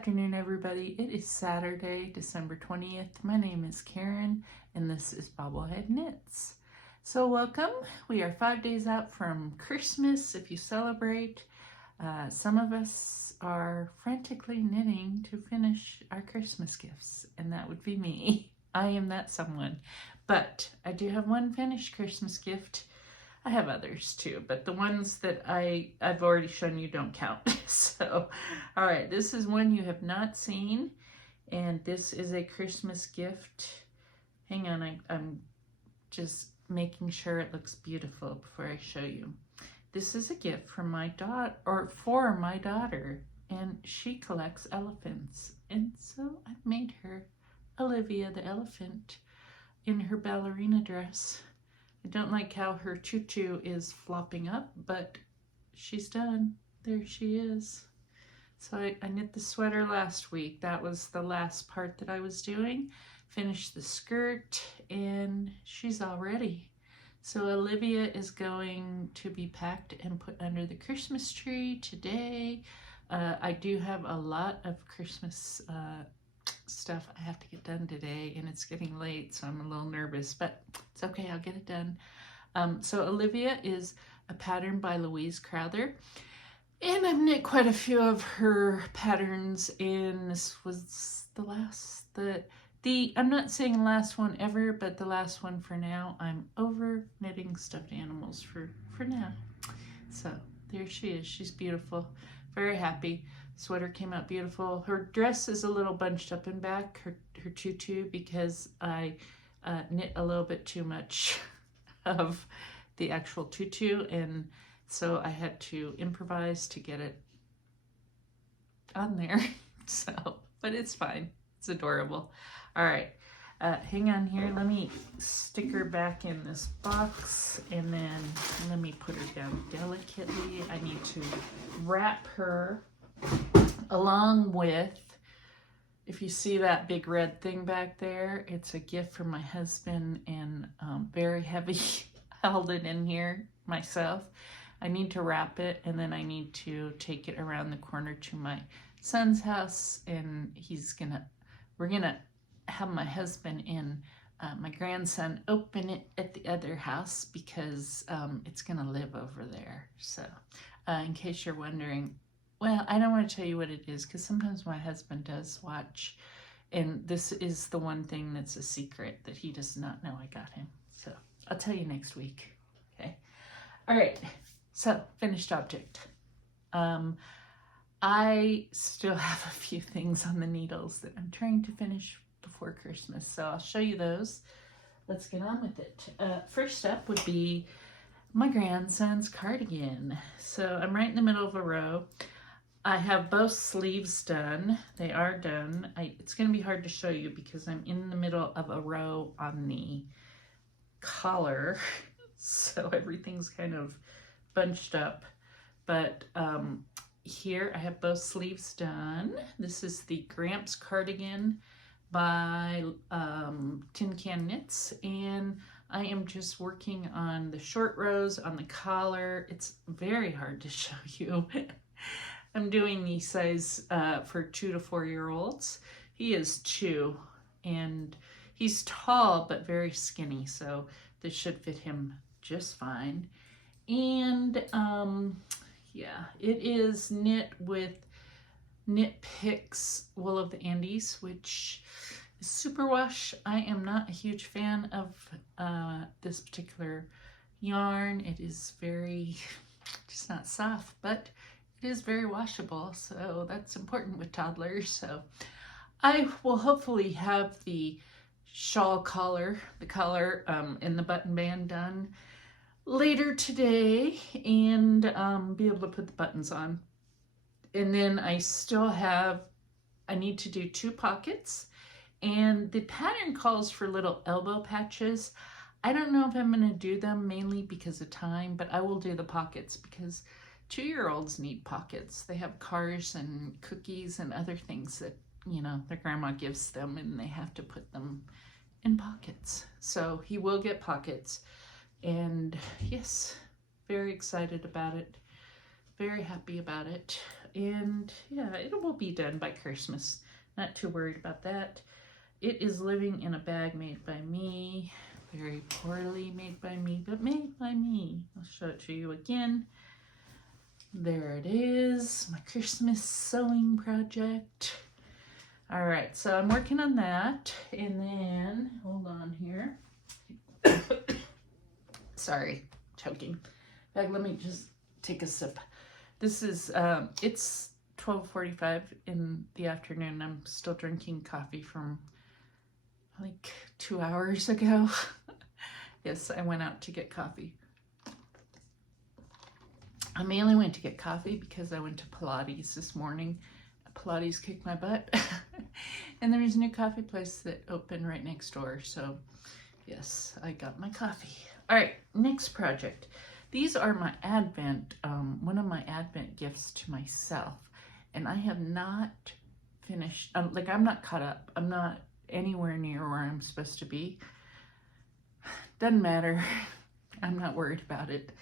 afternoon, everybody. It is Saturday, December 20th. My name is Karen, and this is BobbleHeadKnits. So welcome. We are 5 days out from Christmas, if you celebrate. Some of us are frantically knitting to finish our Christmas gifts, and that would be me. I am that someone. But I do have one finished Christmas gift. I have others too, but the ones that I've already shown you don't count. So, all right, this is one you have not seen, and this is a Christmas gift. Hang on, I'm just making sure it looks beautiful before I show you. This is a gift from my daughter, or for my daughter, and she collects elephants, and so I've made her Olivia the elephant in her ballerina dress. I don't like how her tutu is flopping up, but she's done. There she is. So I knit the sweater last week. That was the last part that I was doing. Finished the skirt, and she's all ready. So Olivia is going to be packed and put under the Christmas tree today. I do have a lot of Christmas stuff I have to get done today, and it's getting late, so I'm a little nervous, but it's okay, I'll get it done. So Olivia is a pattern by Louise Crowther, and I've knit quite a few of her patterns, and this was the last, I'm not saying last one ever, but the last one for now. I'm over knitting stuffed animals for now. So there she is. She's beautiful, very happy. Sweater came out beautiful. Her dress is a little bunched up in back, her tutu, because I knit a little bit too much of the actual tutu, and so I had to improvise to get it on there. So, but it's fine. It's adorable. All right, hang on here. Let me stick her back in this box, and then let me put her down delicately. I need to wrap her along with, if you see that big red thing back there, it's a gift from my husband, and very heavy. I held it in here myself. I need to wrap it, and then I need to take it around the corner to my son's house, and we're gonna have my husband and my grandson open it at the other house, because it's gonna live over there. So in case you're wondering, well, I don't want to tell you what it is, because sometimes my husband does watch, and this is the one thing that's a secret that he does not know I got him. So I'll tell you next week, okay? All right, so finished object. I still have a few things on the needles that I'm trying to finish before Christmas, so I'll show you those. Let's get on with it. First up would be my grandson's cardigan. So I'm right in the middle of a row. I have both sleeves done. They are done. It's going to be hard to show you because I'm in the middle of a row on the collar, so everything's kind of bunched up. But here I have both sleeves done. This is the Gramps cardigan by Tin Can Knits, and I am just working on the short rows on the collar. It's very hard to show you. I'm doing the size for 2 to 4 year olds. He is 2, and he's tall but very skinny, so this should fit him just fine. And yeah, it is knit with Knit Picks Wool of the Andes, which is superwash. I am not a huge fan of this particular yarn. It is very, just not soft, but it is very washable, so that's important with toddlers. So I will hopefully have the shawl collar, and the button band done later today, and be able to put the buttons on. And then I need to do 2 pockets, and the pattern calls for little elbow patches. I don't know if I'm going to do them, mainly because of time, but I will do the pockets because 2-year-olds need pockets. They have cars and cookies and other things that, you know, their grandma gives them, and they have to put them in pockets. So he will get pockets, and yes, very excited about it. very happy about it. And yeah, it will be done by Christmas. Not too worried about that. It is living in a bag made by me. Very poorly made by me, but made by me. I'll show it to you again. There it is, my Christmas sewing project. All right, so I'm working on that, and then, hold on here. Sorry, choking. Let me just take a sip. This is, it's 12:45 in the afternoon. I'm still drinking coffee from like 2 hours ago. Yes, I went out to get coffee. I mainly went to get coffee because I went to Pilates this morning. Pilates kicked my butt. And there's a new coffee place that opened right next door. So yes, I got my coffee. All right, next project. These are my Advent, one of my Advent gifts to myself. And I have not finished, like I'm not caught up. I'm not anywhere near where I'm supposed to be. Doesn't matter. I'm not worried about it.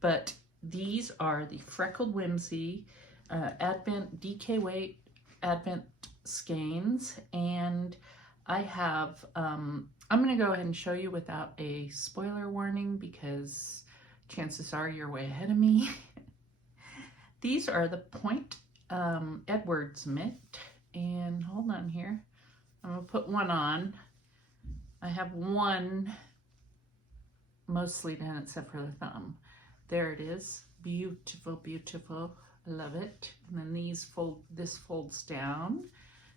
But these are the Freckled Whimsy Advent DK Weight Advent skeins, and I have, I'm going to go ahead and show you without a spoiler warning because chances are you're way ahead of me. These are the Point Edwards mitt, and hold on here. I'm going to put one on. I have one mostly done except for the thumb. There it is. Beautiful, beautiful. I love it. And then these this folds down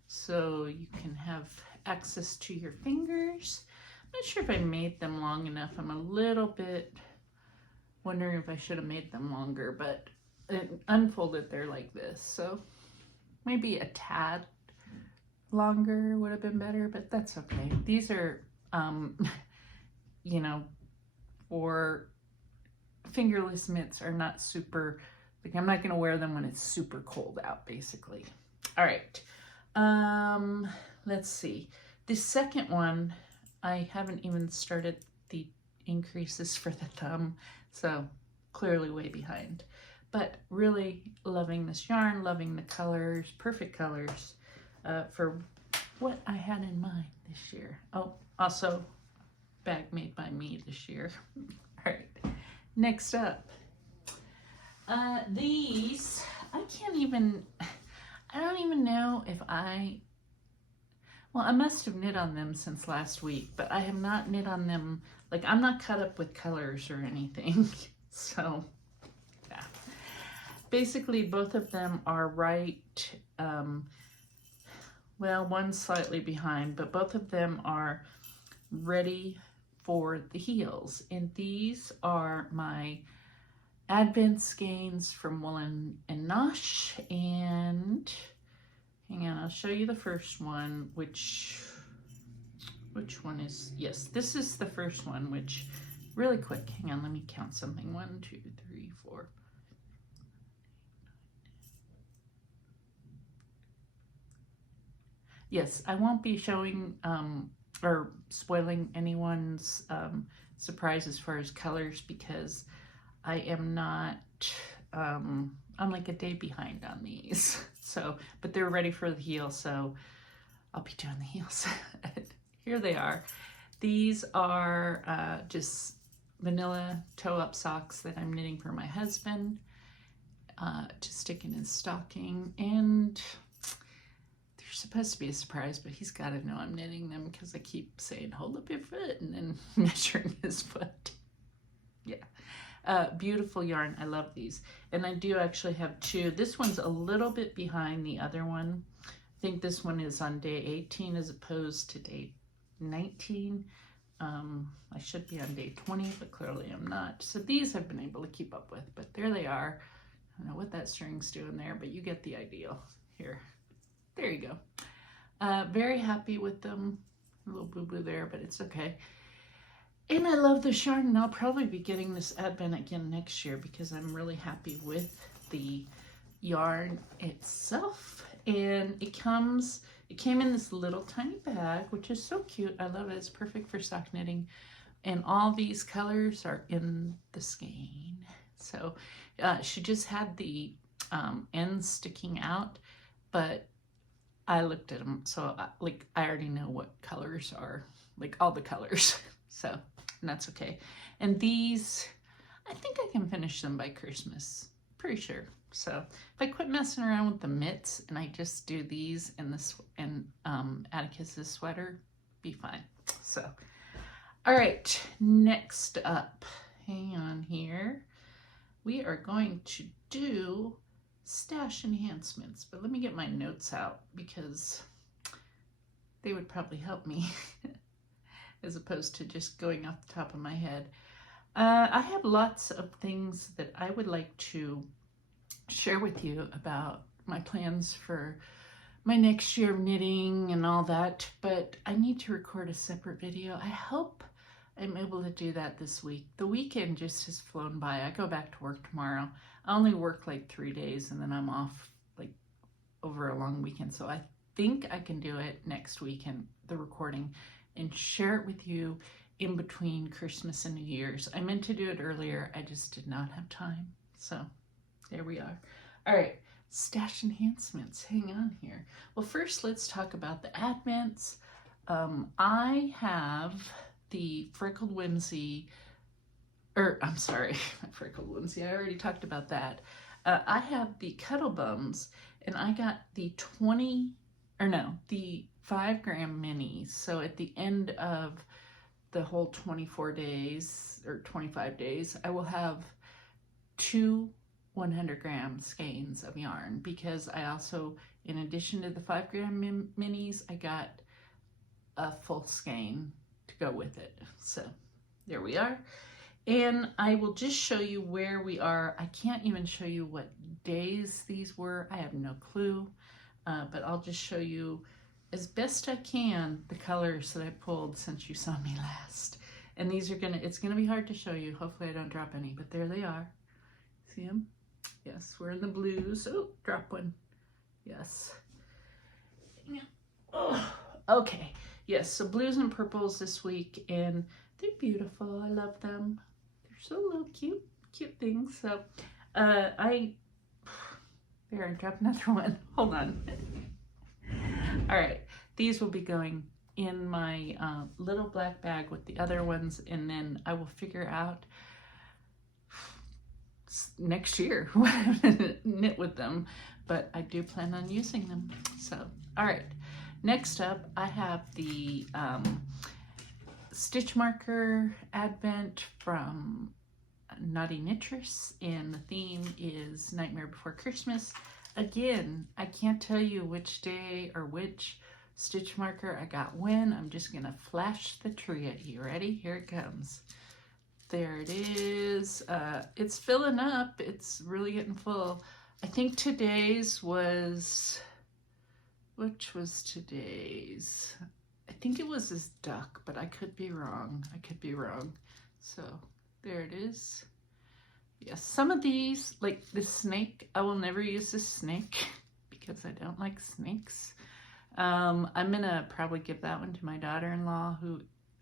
so you can have access to your fingers. I'm not sure if I made them long enough. I'm a little bit wondering if I should have made them longer, but it unfolded there like this. So maybe a tad longer would have been better, but that's okay. These are, you know, for fingerless mitts are not super, like I'm not going to wear them when it's super cold out, basically. All right. Let's see. The second one, I haven't even started the increases for the thumb, so clearly way behind. But really loving this yarn, loving the colors, perfect colors for what I had in mind this year. Oh, also bag made by me this year. All right. Next up, these, I don't even know if well, I must have knit on them since last week, but I have not knit on them, like I'm not cut up with colors or anything. So, yeah. Basically, both of them are right, well, one's slightly behind, but both of them are ready for the heels. And these are my Advent skeins from Woolen and Nosh. And hang on, I'll show you the first one, which one is, yes, this is the first one, which really quick, hang on, let me count something. 1, 2, 3, 4. Yes, I won't be showing or spoiling anyone's surprise as far as colors because I am not, I'm like a day behind on these. So, but they're ready for the heel, so I'll be doing the heels. Here they are. These are just vanilla toe-up socks that I'm knitting for my husband to stick in his stocking, and they're supposed to be a surprise, but he's got to know I'm knitting them because I keep saying, hold up your foot, and then measuring his foot. Yeah. Beautiful yarn. I love these. And I do actually have two. This one's a little bit behind the other one. I think this one is on day 18 as opposed to day 19. I should be on day 20, but clearly I'm not. So these I've been able to keep up with, but there they are. I don't know what that string's doing there, but you get the idea here. There you go. Very happy with them. A little boo-boo there, but it's okay. And I love this yarn, and I'll probably be getting this Advent again next year because I'm really happy with the yarn itself. And it came in this little tiny bag, which is so cute. I love it. It's perfect for sock knitting. And all these colors are in the skein. So she just had the ends sticking out, but I looked at them, so I already know what colors are, like all the colors. So, and that's okay. And these, I think I can finish them by Christmas, pretty sure. So if I quit messing around with the mitts and I just do these and this and Atticus's sweater, be fine. So, all right, next up, hang on here. We are going to do stash enhancements, but let me get my notes out because they would probably help me as opposed to just going off the top of my head. I have lots of things that I would like to share with you about my plans for my next year of knitting and all that, but I need to record a separate video. I hope I'm able to do that this week. The weekend just has flown by. I go back to work tomorrow. I only work like 3 days and then I'm off like over a long weekend. So I think I can do it next weekend, the recording, and share it with you in between Christmas and New Year's. I meant to do it earlier. I just did not have time. So there we are. All right, stash enhancements. Hang on here. Well, first let's talk about the advents. I have the Freckled Whimsy, I'm sorry, Freckled Whimsy, I already talked about that. I have the Cuddle Bums, and I got the 5 gram minis. So at the end of the whole 24 days or 25 days, I will have 2 100 gram skeins of yarn, because I also, in addition to the 5 gram minis, I got a full skein to go with it. So there we are. And I will just show you where we are. I can't even show you what days these were. I have no clue, but I'll just show you as best I can the colors that I pulled since you saw me last. And these are it's gonna be hard to show you. Hopefully I don't drop any, but there they are. See them? Yes, we're in the blues. Oh, drop one. Yes. Oh, okay. Yes, so blues and purples this week, and they're beautiful. I love them. They're so little cute things. So there, I dropped another one. Hold on. All right, these will be going in my little black bag with the other ones, and then I will figure out next year what I'm gonna knit with them, but I do plan on using them. So, all right. Next up, I have the stitch marker advent from Naughty Knitress, and the theme is Nightmare Before Christmas. Again, I can't tell you which day or which stitch marker I got when. I'm just gonna flash the tree at you. Ready? Here it comes. There it is. It's filling up. It's really getting full. I think today's was... Which was today's? I think it was this duck, but I could be wrong. So there it is. Yes, some of these, like this snake, I will never use this snake because I don't like snakes. I'm gonna probably give that one to my daughter-in-law who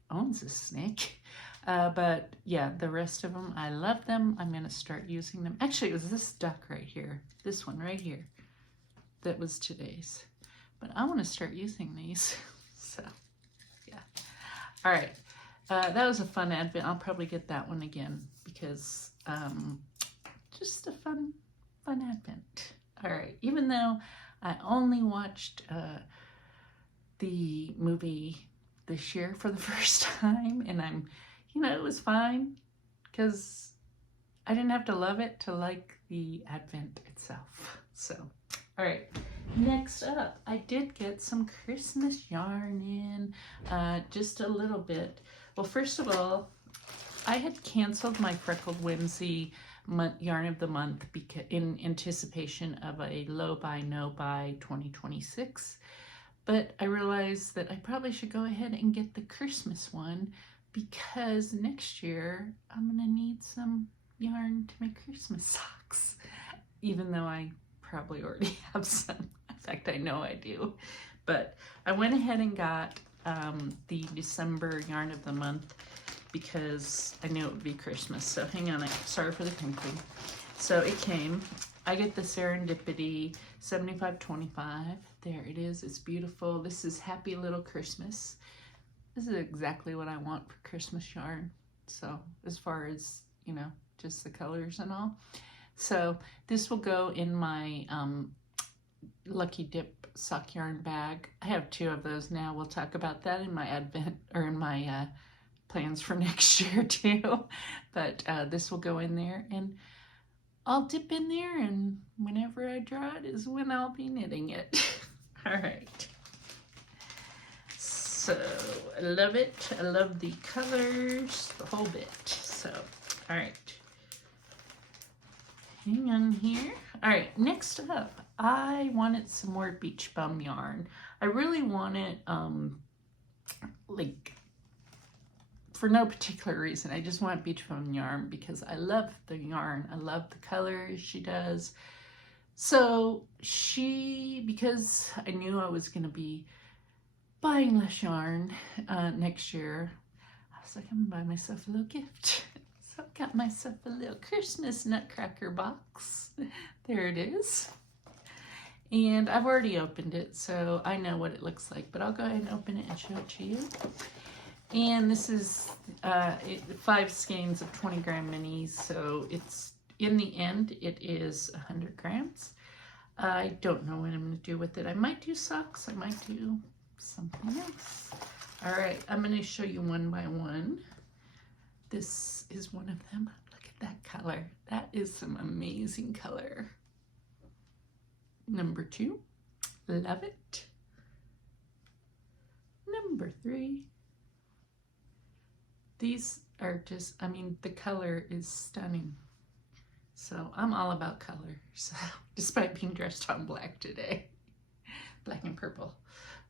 owns a snake. But yeah, the rest of them, I love them. I'm gonna start using them. Actually, it was this duck right here. This one right here. That was today's. But I want to start using these. So, yeah. All right. That was a fun advent. I'll probably get that one again because just a fun advent. All right. Even though I only watched the movie this year for the first time, and it was fine because I didn't have to love it to like the advent itself. So, all right. Next up, I did get some Christmas yarn in, just a little bit. Well, first of all, I had canceled my Freckled Whimsy yarn of the month in anticipation of a low buy, no buy 2026. But I realized that I probably should go ahead and get the Christmas one because next year I'm gonna need some yarn to make Christmas socks, even though I probably already have some. In fact, I know I do. But I went ahead and got the December yarn of the month, because I knew it would be Christmas. So hang on, sorry for the crinkling. So it came. I get the Serendipity 7525. There it is. It's beautiful. This is Happy Little Christmas. This is exactly what I want for Christmas yarn. So as far as, you know, just the colors and all. So this will go in my Lucky Dip sock yarn bag. I have 2 of those now. We'll talk about that in my advent, or in my plans for next year too. But this will go in there, and I'll dip in there, and whenever I draw it is when I'll be knitting it. All right. So I love it. I love the colors, the whole bit. So, all right. Hang on here. All right, next up, I wanted some more beach bum yarn. I really wanted, like, for no particular reason, I just want beach bum yarn because I love the yarn. I love the colors she does. So because I knew I was going to be buying less yarn next year, I was like, I'm gonna buy myself a little gift. So I got myself a little Christmas nutcracker box. There it is. And I've already opened it, so I know what it looks like, but I'll go ahead and open it and show it to you. And this is 5 skeins of 20 gram minis, so it's, in the end, it is 100 grams. I don't know what I'm gonna do with it. I might do socks, I might do something else. All right, I'm gonna show you one by one. This is one of them. Look at that color. That is some amazing color. Number 2, love it. Number 3. These are just, I mean, the color is stunning. So I'm all about color. So despite being dressed on black today, black and purple.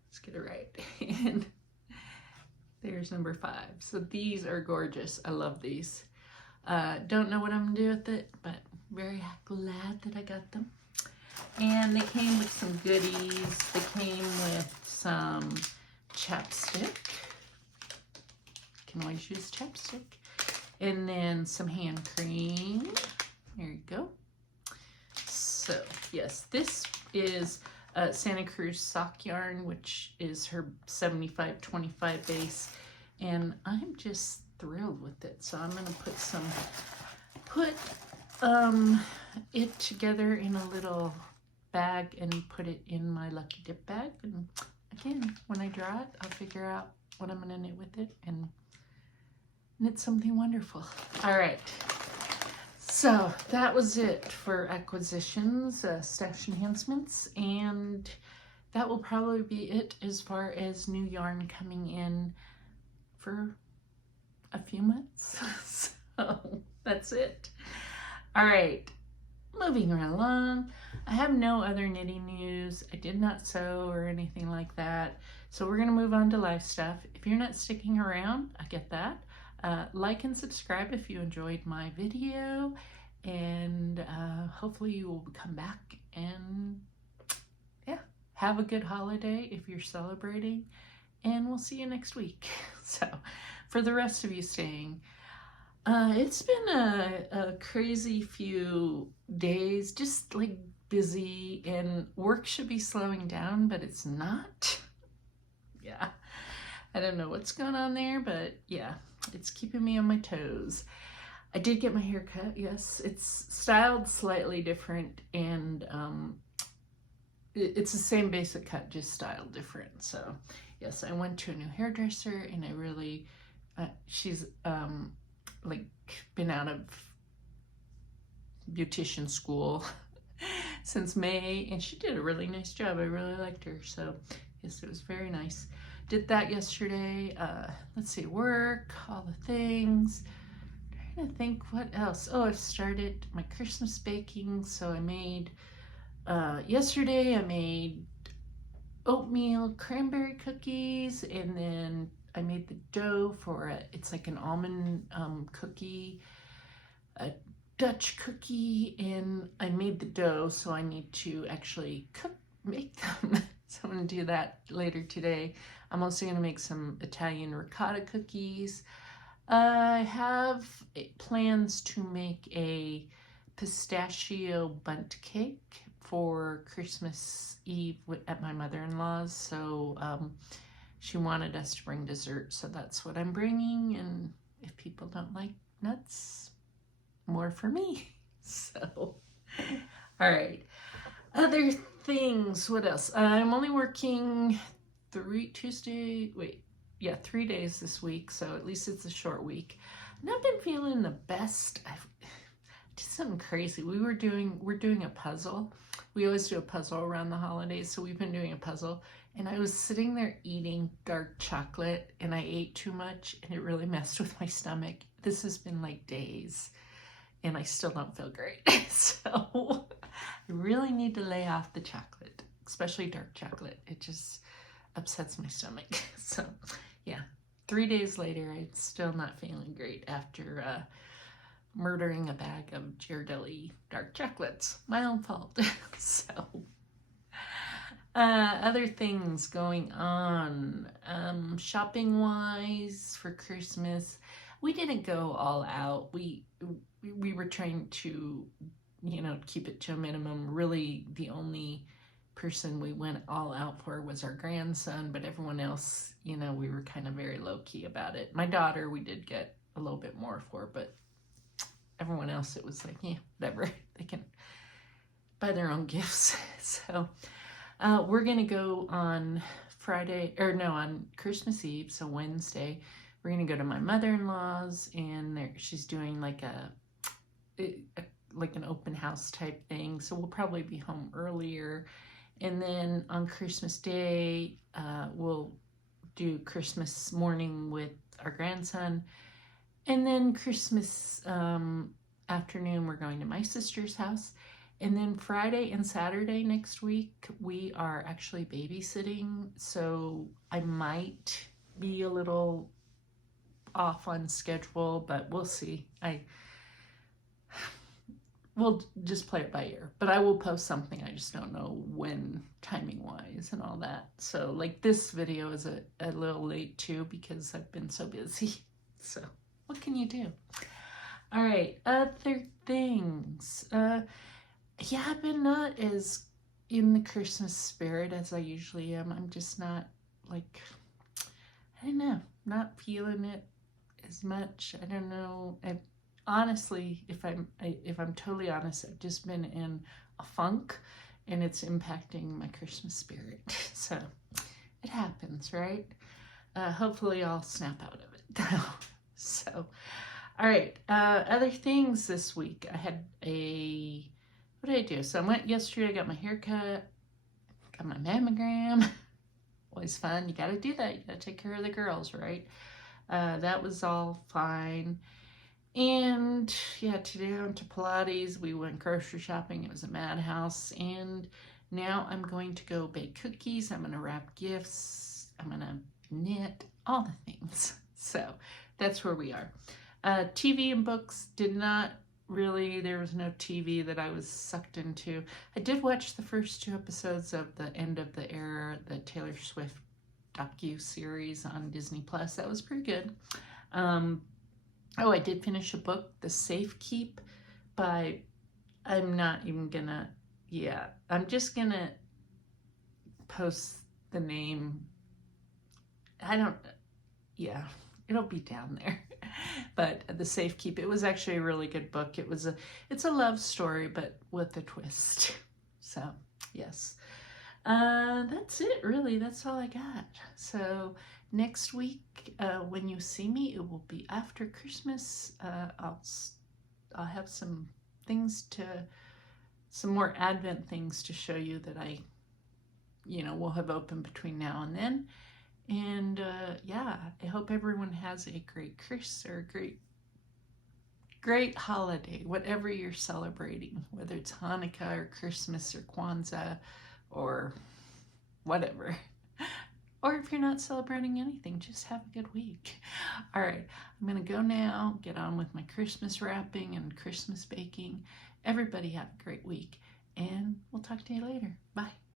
Let's get it right. And there's number 5. So these are gorgeous. I love these. Don't know what I'm gonna do with it, but very glad that I got them. And they came with some goodies. They came with some chapstick. Can always use chapstick. And then some hand cream. There you go. So yes, this is Santa Cruz sock yarn, which is her 7525 base, and I'm just thrilled with it. So I'm gonna put it together in a little bag and put it in my Lucky Dip bag. And again, when I draw it, I'll figure out what I'm gonna knit with it and knit something wonderful. All right. So that was it for acquisitions, stash enhancements, and that will probably be it as far as new yarn coming in for a few months. So that's it. All right, moving right along. I have no other knitting news. I did not sew or anything like that. So we're gonna move on to life stuff. If you're not sticking around, I get that. Like and subscribe if you enjoyed my video, and hopefully you will come back and yeah, have a good holiday if you're celebrating, and we'll see you next week. So for the rest of you staying, it's been a crazy few days, just like busy, and work should be slowing down, but it's not. Yeah, I don't know what's going on there, but yeah, it's keeping me on my toes. I did get my hair cut, yes. It's styled slightly different, and it's the same basic cut, just styled different. So yes, I went to a new hairdresser, and I really, she's like been out of beautician school since May, and she did a really nice job. I really liked her, so yes, it was very nice. Did that yesterday. Let's see, work, all the things. Trying to think what else. Oh, I've started my Christmas baking. So I made, yesterday I made oatmeal cranberry cookies, and then I made the dough for it. It's like an almond cookie, a Dutch cookie, and I made the dough, so I need to actually make them. So I'm gonna do that later today. I'm also gonna make some Italian ricotta cookies. I have plans to make a pistachio bundt cake for Christmas Eve at my mother-in-law's. So she wanted us to bring dessert, so that's what I'm bringing. And if people don't like nuts, more for me. So, all right. Other things, what else? I'm only working 3 days this week, so at least it's a short week. And I've been feeling the best. I've did something crazy. We're doing a puzzle. We always do a puzzle around the holidays, so we've been doing a puzzle. And I was sitting there eating dark chocolate, and I ate too much, and it really messed with my stomach. This has been like days, and I still don't feel great. So I really need to lay off the chocolate, especially dark chocolate. It just upsets my stomach. So yeah, 3 days later, I'm still not feeling great after murdering a bag of Ghirardelli dark chocolates. My own fault. So other things going on, shopping wise for Christmas, we didn't go all out. We were trying to, keep it to a minimum. Really, the only person we went all out for was our grandson, but everyone else, we were kind of very low-key about it. My daughter, we did get a little bit more for, but everyone else, it was like, yeah, whatever. They can buy their own gifts. So we're going to go on on Christmas Eve, so Wednesday. We're going to go to my mother-in-law's, and she's doing like an open house type thing, so we'll probably be home earlier. And then on Christmas Day, we'll do Christmas morning with our grandson. And then Christmas afternoon, we're going to my sister's house. And then Friday and Saturday next week, we are actually babysitting. So I might be a little off on schedule, but we'll see. We'll just play it by ear, but I will post something. I just don't know when, timing wise and all that. So like this video is a little late too, because I've been so busy. So what can you do? All right, other things. Yeah, I've been not as in the Christmas spirit as I usually am. I'm just not like, I don't know, not feeling it as much. I don't know. Honestly, if I'm totally honest, I've just been in a funk, and it's impacting my Christmas spirit. So it happens, right? Hopefully I'll snap out of it. So, all right. Other things this week. I had what did I do? So I went yesterday, I got my hair cut, got my mammogram. Always fun. You got to do that. You got to take care of the girls, right? That was all fine. And yeah, today I went to Pilates. We went grocery shopping. It was a madhouse. And now I'm going to go bake cookies. I'm going to wrap gifts. I'm going to knit, all the things. So that's where we are. TV and books did not really, there was no TV that I was sucked into. I did watch the first 2 episodes of The End of the Era, the Taylor Swift docu-series on Disney Plus. That was pretty good. I did finish a book, The Safe Keep, by, I'm not even gonna, I'm just gonna post the name. It'll be down there. But The Safe Keep, it was actually a really good book. It's a love story, but with a twist. So, yes. That's it, really. That's all I got. So next week, when you see me, it will be after Christmas. I'll have some more Advent things to show you that I, will have open between now and then. And I hope everyone has a great Christmas or great holiday, whatever you're celebrating, whether it's Hanukkah or Christmas or Kwanzaa or whatever. Or if you're not celebrating anything, just have a good week. All right, I'm going to go now, get on with my Christmas wrapping and Christmas baking. Everybody have a great week, and we'll talk to you later. Bye.